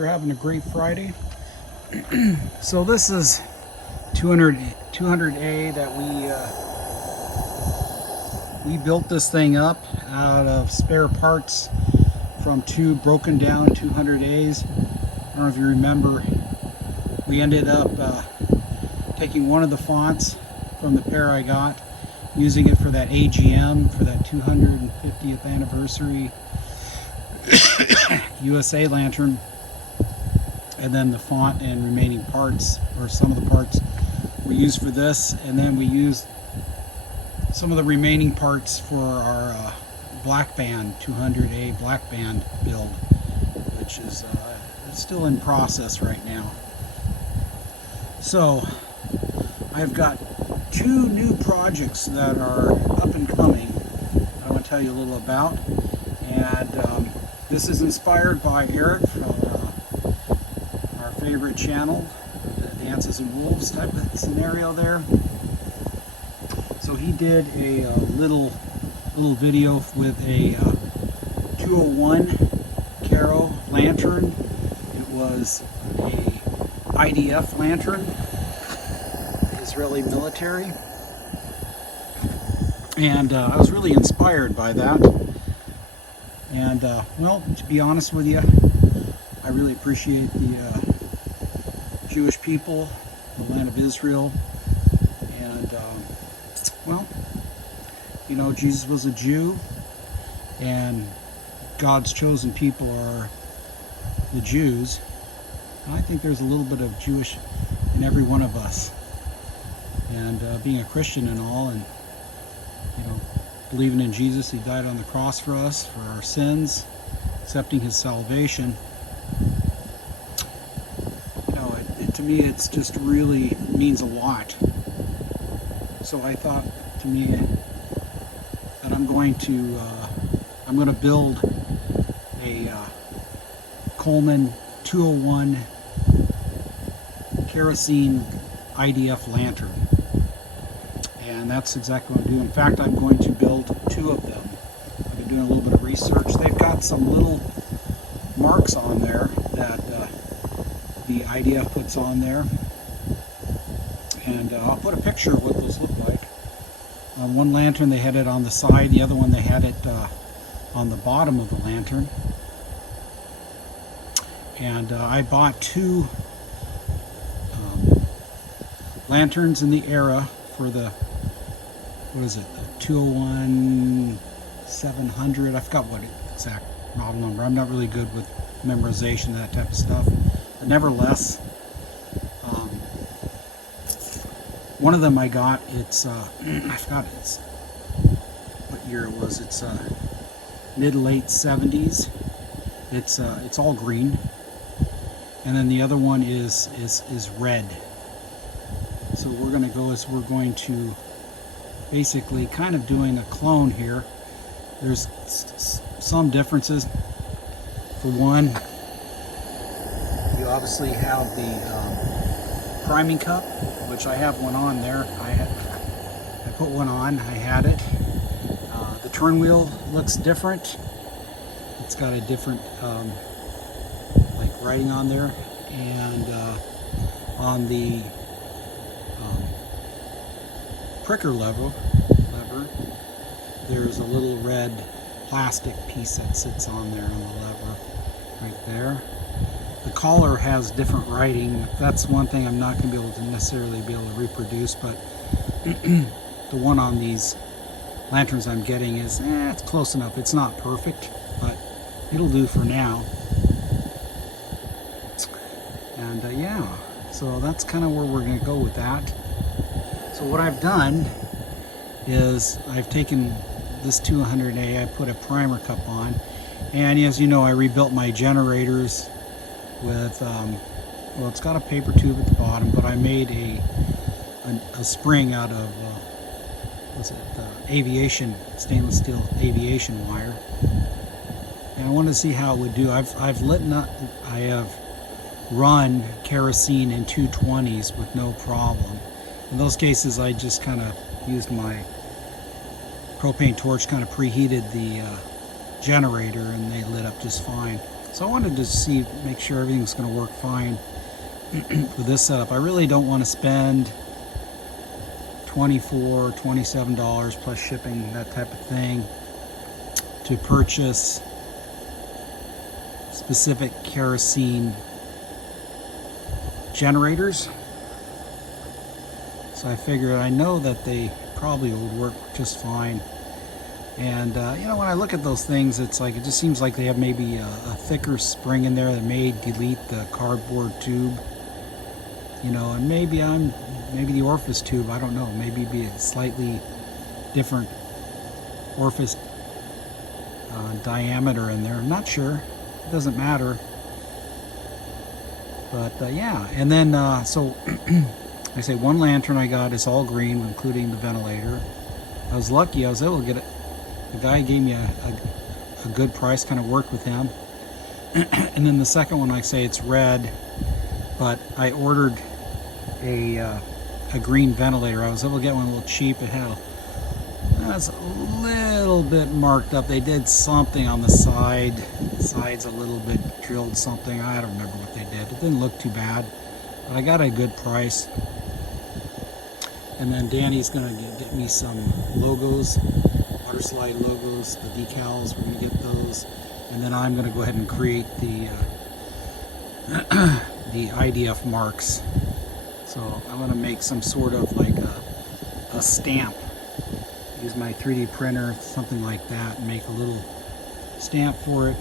you're having a great Friday. So this is 200A that we built this thing up out of spare parts from two broken down 200As. I don't know if you remember, we ended up taking one of the fonts from the pair I got, using it for that AGM, for that 250th anniversary USA lantern, and then the font and remaining parts, or some of the parts, we used for this, and then we used some of the remaining parts for our black band 200A black band build, which is still in process right now. So I've got two new projects that are up and coming I want to tell you a little about, and this is inspired by Eric from our favorite channel, the Dances and Wolves type of scenario there. So he did a little video with a 201 Kero lantern. It was a IDF lantern, Israeli military, and I was really inspired by that. And well, to be honest with you, I really appreciate the Jewish people, the land of Israel, and well, you know, Jesus was a Jew, and God's chosen people are the Jews. And I think there's a little bit of Jewish in every one of us. And being a Christian and all, and you know, believing in Jesus, He died on the cross for us, for our sins, accepting His salvation. You know, to me, it's just really means a lot. So I thought, to me, that I'm going to build a Coleman 201 kerosene IDF lantern. And that's exactly what I'm doing. In fact, I'm going to build two of them. I've been doing a little bit of research. They've got some little marks on there that the IDF puts on there. And I'll put a picture of what those look like. On one lantern they had it on the side, the other one they had it on the bottom of the lantern. And I bought two lanterns in the era for the, what is it, the 201 700, I forgot what exact model number. I'm not really good with memorization of that type of stuff, but nevertheless, one of them I got, it's I forgot it's what year it was. It's mid-late 70s. It's all green, and then the other one is red. So we're going to go is we're going to basically kind of doing a clone here. There's some differences. For one, you obviously have the priming cup, which I have one on there. I put one on. I had it. The turn wheel looks different. It's got a different like writing on there, and on the pricker lever, there's a little red plastic piece that sits on there on the lever right there. The collar has different writing. That's one thing I'm not going to be able to necessarily be able to reproduce, but the one on these lanterns I'm getting is it's close enough. It's not perfect, but it'll do for now. And yeah, so that's kind of where we're going to go with that. So what I've done is I've taken this 200A, I put a primer cup on, and as you know, I rebuilt my generators with well, it's got a paper tube at the bottom, but I made a spring out of what's it, aviation, stainless steel aviation wire, and I wanted to see how it would do. I have run kerosene in 220s with no problem. In those cases, I just kind of used my propane torch, kind of preheated the generator, and they lit up just fine. So I wanted to see, make sure everything's going to work fine with this setup. I really don't want to spend $24, $27 plus shipping, that type of thing, to purchase specific kerosene generators. So I figured, I know that they probably would work just fine. And you know, when I look at those things, it's like, it just seems like they have maybe a thicker spring in there that may delete the cardboard tube. You know, and maybe the orifice tube, I don't know, maybe be a slightly different orifice diameter in there. I'm not sure. It doesn't matter. But yeah, and then so I say one lantern I got is all green, including the ventilator. I was lucky, I was able to get it. The guy gave me a good price, kind of worked with him. And then the second one, I say it's red, but I ordered a green ventilator. I was able to get one a little cheap. It had that's a little bit marked up. They did something on the sides a little bit, drilled something. I don't remember what they did. It didn't look too bad, but I got a good price. And then Danny's gonna get me some logos, water slide logos, the decals. We're gonna get those, and then I'm gonna go ahead and create the the IDF marks. So I'm gonna make some sort of like a stamp. Use my 3D printer, something like that, and make a little stamp for it.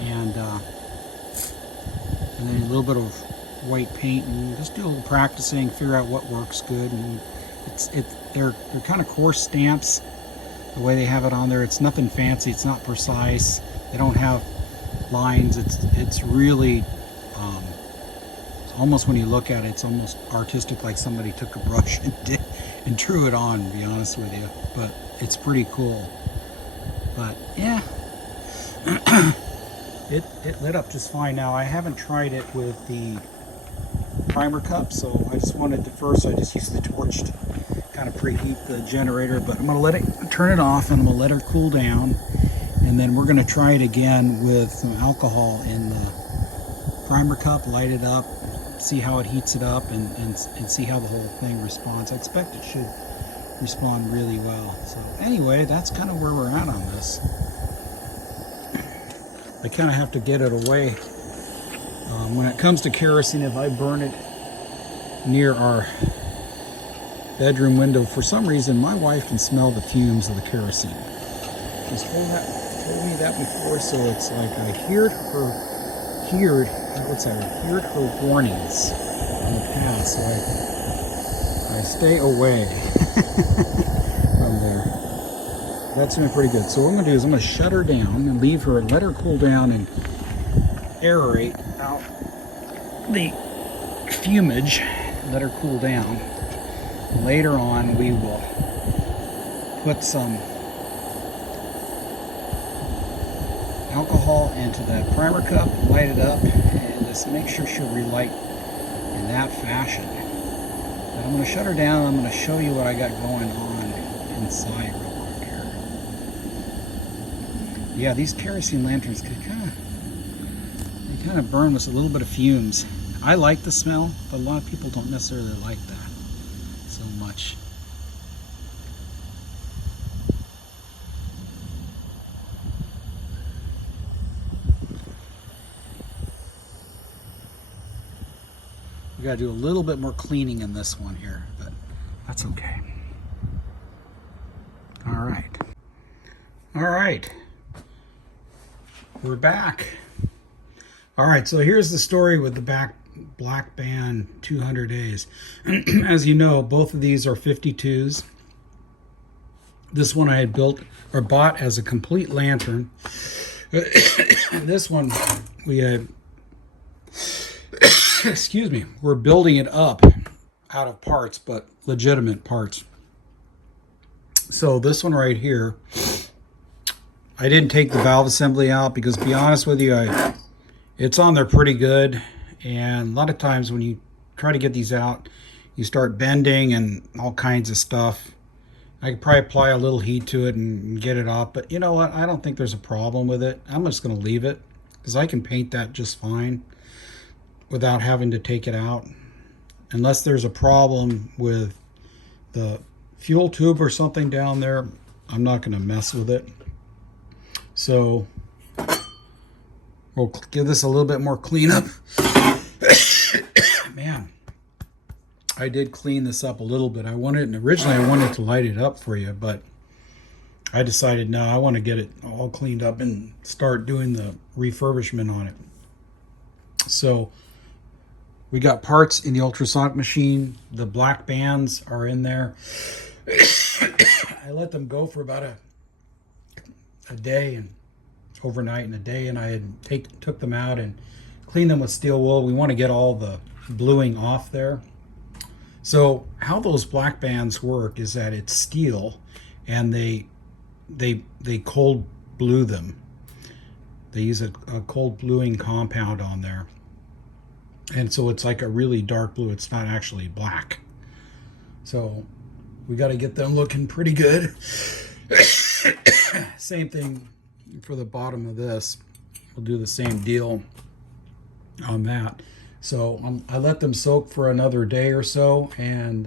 And then a little bit of white paint, and just do a little practicing, figure out what works good. And they're kind of coarse stamps. The way they have it on there, it's nothing fancy. It's not precise. They don't have lines. It's really almost, when you look at it, it's almost artistic, like somebody took a brush and drew it on, to be honest with you. But it's pretty cool. But yeah, it lit up just fine. Now I haven't tried it with the primer cup, so I just wanted to first, I just used the torch to kind of preheat the generator, but I'm going to let it turn it off, and I'm going to let her cool down, and then we're going to try it again with some alcohol in the primer cup, light it up, see how it heats it up, and see how the whole thing responds. I expect it should respond really well. So anyway, that's kind of where we're at on this. I kind of have to get it away. When it comes to kerosene, if I burn it near our bedroom window, for some reason my wife can smell the fumes of the kerosene. She's told me that before, so it's like I heard her warnings in the past, so I stay away from there. That's been pretty good. So what I'm going to do is I'm going to shut her down and leave her and let her cool down and aerate out the fumage, let her cool down. Later on we will put some alcohol into that primer cup, light it up, and just make sure she'll relight in that fashion. But I'm going to shut her down. I'm going to show you what I got going on inside real quick here. Yeah, these kerosene lanterns kind of burn with a little bit of fumes. I like the smell, but a lot of people don't necessarily like that so much. We got to do a little bit more cleaning in this one here, but that's okay. All right, we're back. All right, so here's the story with the Black Band 200 days. As you know, both of these are 52s. This one I had built or bought as a complete lantern. This one we had, excuse me, we're building it up out of parts, but legitimate parts. So this one right here, I didn't take the valve assembly out because, to be honest with you, it's on there pretty good, and a lot of times when you try to get these out, you start bending and all kinds of stuff. I could probably apply a little heat to it and get it off, but you know what? I don't think there's a problem with it. I'm just going to leave it because I can paint that just fine without having to take it out. Unless there's a problem with the fuel tube or something down there, I'm not going to mess with it. So we'll give this a little bit more cleanup. Man, I did clean this up a little bit. Originally I wanted to light it up for you, but I decided no, I want to get it all cleaned up and start doing the refurbishment on it. So we got parts in the ultrasonic machine. The black bands are in there. I let them go for about a day and overnight and a day, and I had took them out and cleaned them with steel wool. We want to get all the bluing off there. So how those black bands work is that it's steel, and they cold blue them. They use a cold bluing compound on there, and so it's like a really dark blue. It's not actually black. So we got to get them looking pretty good. Same thing for the bottom of this. We'll do the same deal on that. So I let them soak for another day or so, and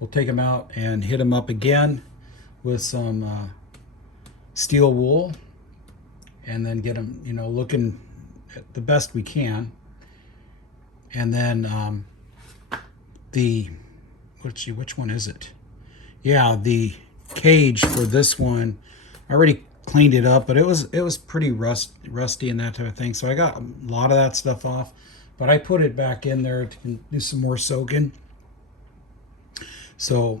we'll take them out and hit them up again with some steel wool, and then get them, looking the best we can. And then which one is it? Yeah, the cage for this one, I already cleaned it up, but it was pretty rusty and that type of thing. So I got a lot of that stuff off, but I put it back in there to do some more soaking. So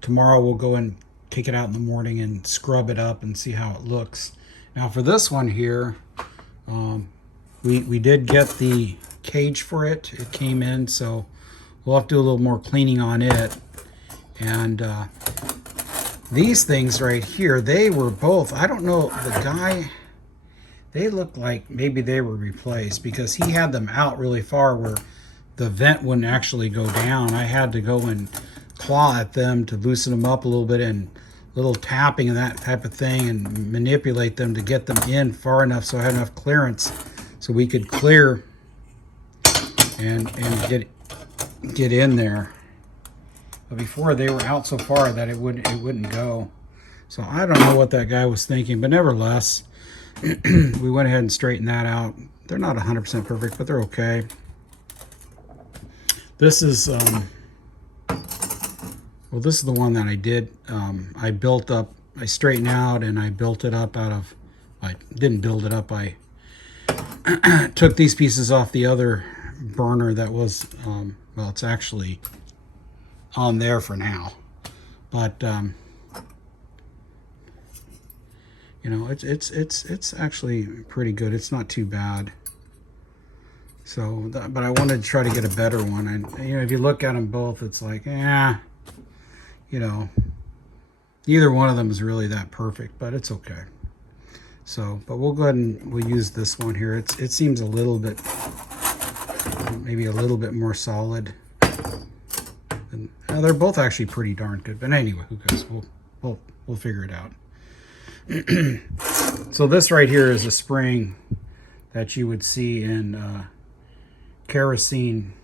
tomorrow we'll go and take it out in the morning and scrub it up and see how it looks. Now for this one here, we did get the cage for it. It came in, so we'll have to do a little more cleaning on it. And these things right here, they were both, I don't know, the guy, they looked like maybe they were replaced, because he had them out really far where the vent wouldn't actually go down. I had to go and claw at them to loosen them up a little bit, and little tapping and that type of thing, and manipulate them to get them in far enough so I had enough clearance so we could clear and get in there. But before, they were out so far that it wouldn't go. So I don't know what that guy was thinking, but nevertheless, we went ahead and straightened that out. They're not 100% perfect, but they're okay. This is this is the one that I did. I built up, I straightened out, and I built it up out of, I didn't build it up, I took these pieces off the other burner that was, well, it's actually on there for now, but it's actually pretty good. It's not too bad. So, but I wanted to try to get a better one, and if you look at them both, it's like, neither one of them is really that perfect, but it's okay. So, but we'll go ahead and we'll use this one here. It seems a little bit, maybe a little bit more solid. And they're both actually pretty darn good. But anyway, who cares? We'll figure it out. So this right here is a spring that you would see in kerosene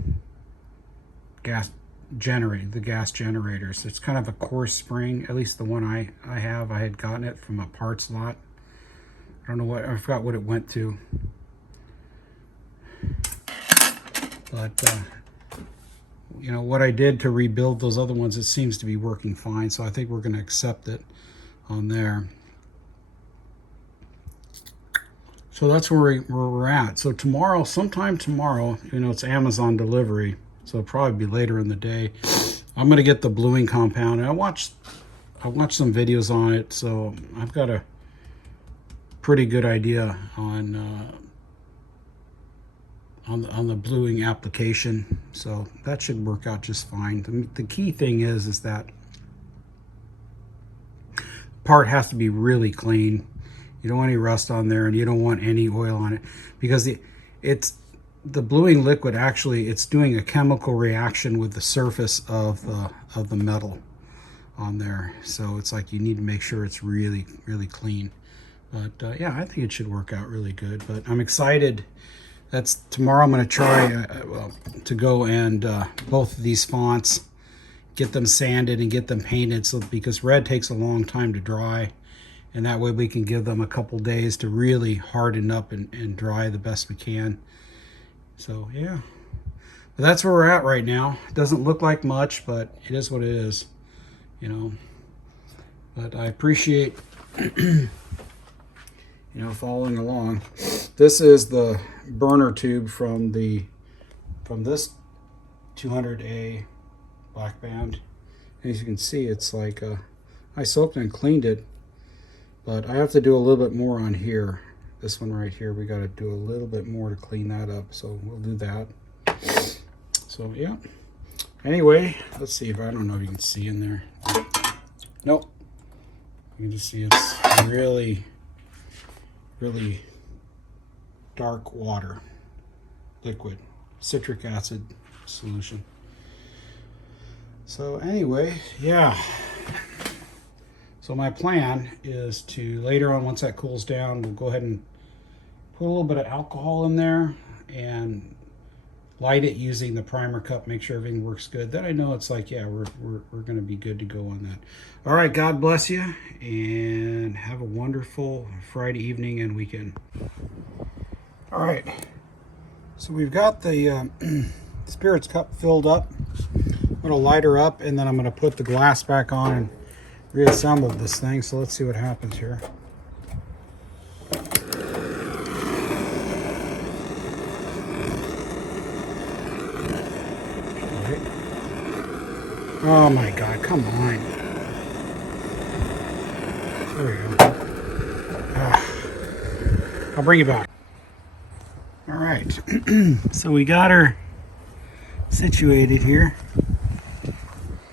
gas generating, the gas generators. It's kind of a coarse spring, at least the one I have. I had gotten it from a parts lot. I don't know what, I forgot what it went to. But, what I did to rebuild those other ones, it seems to be working fine. So I think we're going to accept it on there. So that's where we're at. So tomorrow, sometime tomorrow, it's Amazon delivery, so it'll probably be later in the day. I'm going to get the bluing compound. And I watched some videos on it, so I've got a pretty good idea on the bluing application. So that should work out just fine. The key thing is that part has to be really clean. You don't want any rust on there, and you don't want any oil on it, because the bluing liquid, actually, it's doing a chemical reaction with the surface of the metal on there. So it's like you need to make sure it's really, really clean. But yeah, I think it should work out really good. But I'm excited. That's tomorrow. I'm going to try to go and both of these fonts, get them sanded and get them painted. So because red takes a long time to dry, and that way we can give them a couple days to really harden up and dry the best we can. So yeah, but that's where we're at right now. It doesn't look like much, but it is what it is, you know. But I appreciate you know, following along. This is the burner tube from this 200A black band. As you can see, it's like I soaked and cleaned it, but I have to do a little bit more on here. This one right here, we got to do a little bit more to clean that up, so we'll do that. So yeah, anyway, let's see if I don't know if you can see in there. Nope, you can just see it's really dark water, liquid citric acid solution. So anyway, yeah, so my plan is to later on, once that cools down, we'll go ahead and put a little bit of alcohol in there and light it using the primer cup, make sure everything works good. Then I know it's like, yeah, we're going to be good to go on that. All right, God bless you, and have a wonderful Friday evening and weekend. All right, so we've got the spirits cup filled up. I'm going to light her up, and then I'm going to put the glass back on and reassemble this thing. So let's see what happens here. Oh my God, come on. There we go. I'll bring you back. All right, so we got her situated here.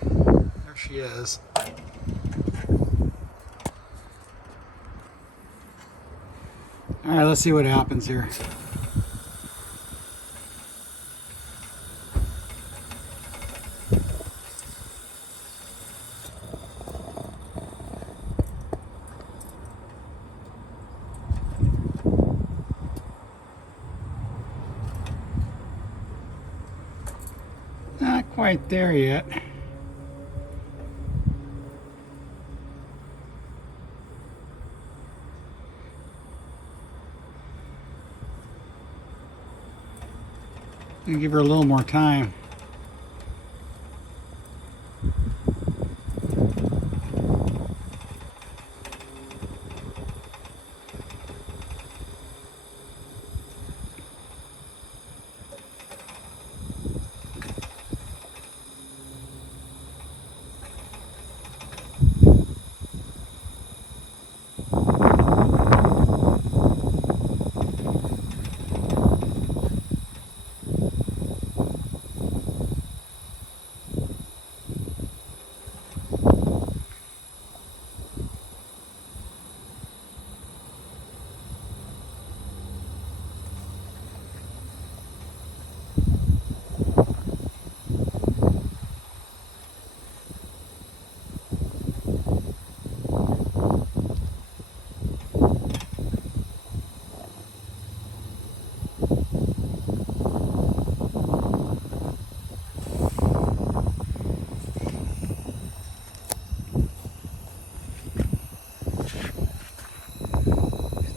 There she is. All right, let's see what happens here. Not quite there yet. I'll give her a little more time.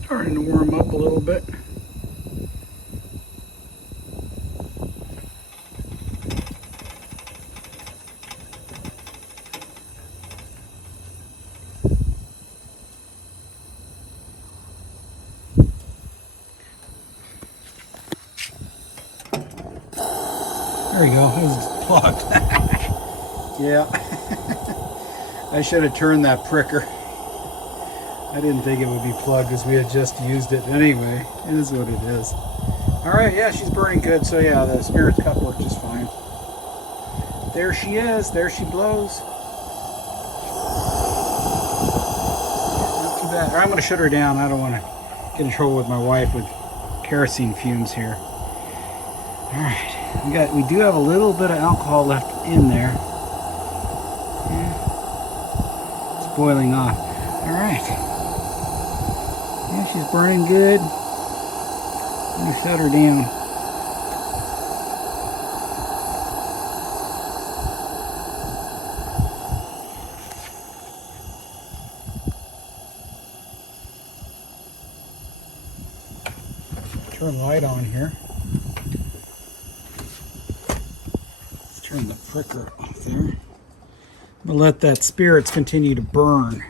Starting to warm up a little bit. There you go, it was plugged. Yeah. I should have turned that pricker. I didn't think it would be plugged because we had just used it. Anyway, it is what it is. Alright, yeah, she's burning good, so yeah, the spirit cup worked just fine. There she is, there she blows. Not too bad. I'm going to shut her down. I don't want to get in trouble with my wife with kerosene fumes here. Alright. We do have a little bit of alcohol left in there. Yeah. boiling off. All right. Yeah, she's burning good. I'm gonna shut her down. Turn the light on here. Let's turn the pricker off there. But let that spirits continue to burn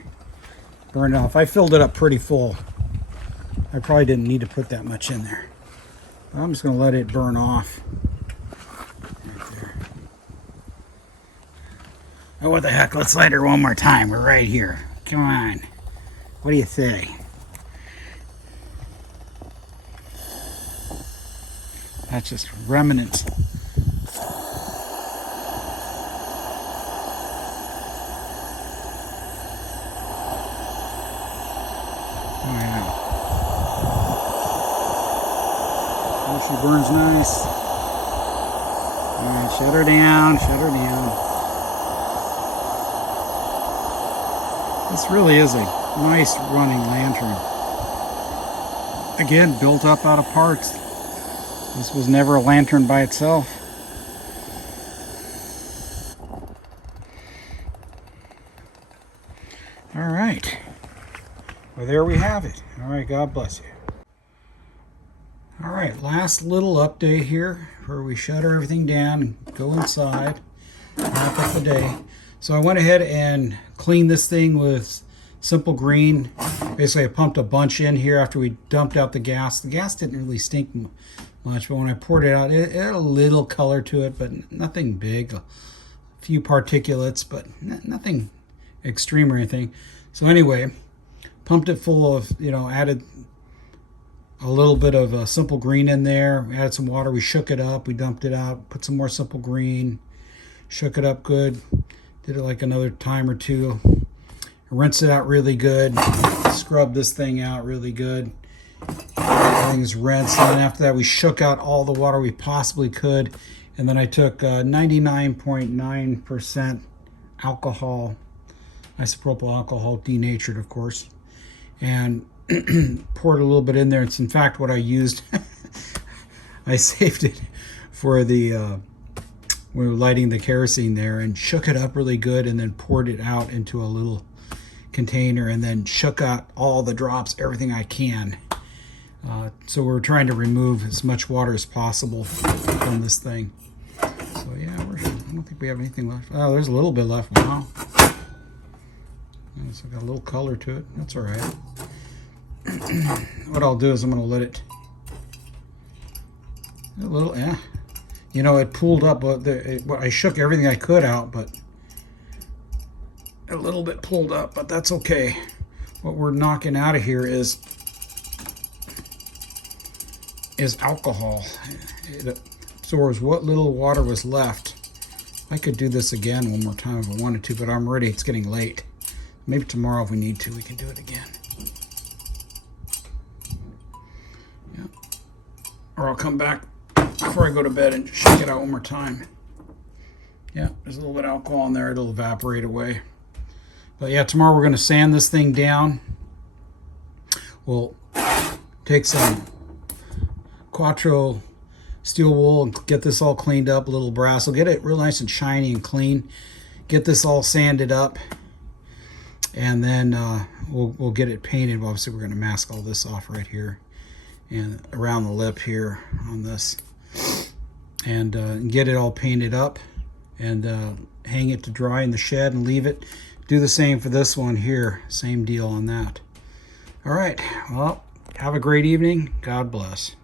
off. I filled it up pretty full. I probably didn't need to put that much in there. I'm just going to let it burn off. Right there. Oh, what the heck? Let's light her one more time. We're right here. Come on. What do you say? That's just remnants. Oh yeah. Oh, she burns nice. Alright, shut her down, shut her down. This really is a nice running lantern. Again, built up out of parts. This was never a lantern by itself. All right. Well, there we have it. All right, God bless you. All right, last little update here where we shutter everything down and go inside, wrap up the day. So I went ahead and cleaned this thing with Simple Green. Basically, I pumped a bunch in here after we dumped out the gas. The gas didn't really stink much, but when I poured it out, it had a little color to it, but nothing big. A few particulates, but nothing extreme or anything. So anyway, pumped it full of, added a little bit of Simple Green in there, added some water, we shook it up, we dumped it out, put some more Simple Green, shook it up good, did it like another time or two, rinsed it out really good, scrubbed this thing out really good. Everything's rinsed, and then after that we shook out all the water we possibly could, and then I took 99.9% alcohol, isopropyl alcohol, denatured of course, and poured a little bit in there. It's in fact what I used. I saved it for the we were lighting the kerosene there, and shook it up really good, and then poured it out into a little container, and then shook out all the drops, everything I can. So we're trying to remove as much water as possible from this thing. So yeah, I don't think we have anything left. Oh, there's a little bit left. Wow. It's got a little color to it. That's all right. What I'll do is I'm going to let it a little, it pooled up. I shook everything I could out, but a little bit pulled up, but that's okay. What we're knocking out of here is alcohol. It absorbs what little water was left. I could do this again one more time if I wanted to, but I'm ready. It's getting late. Maybe tomorrow if we need to, we can do it again. Yeah. Or I'll come back before I go to bed and shake it out one more time. Yeah, there's a little bit of alcohol in there. It'll evaporate away. But yeah, tomorrow we're going to sand this thing down. We'll take some Quattro steel wool and get this all cleaned up, a little brass. We'll get it real nice and shiny and clean. Get this all sanded up, and then we'll get it painted. Obviously, we're going to mask all this off right here and around the lip here on this, and get it all painted up, and hang it to dry in the shed and leave it. Do the same for this one here. Same deal on that. All right. Well, have a great evening. God bless.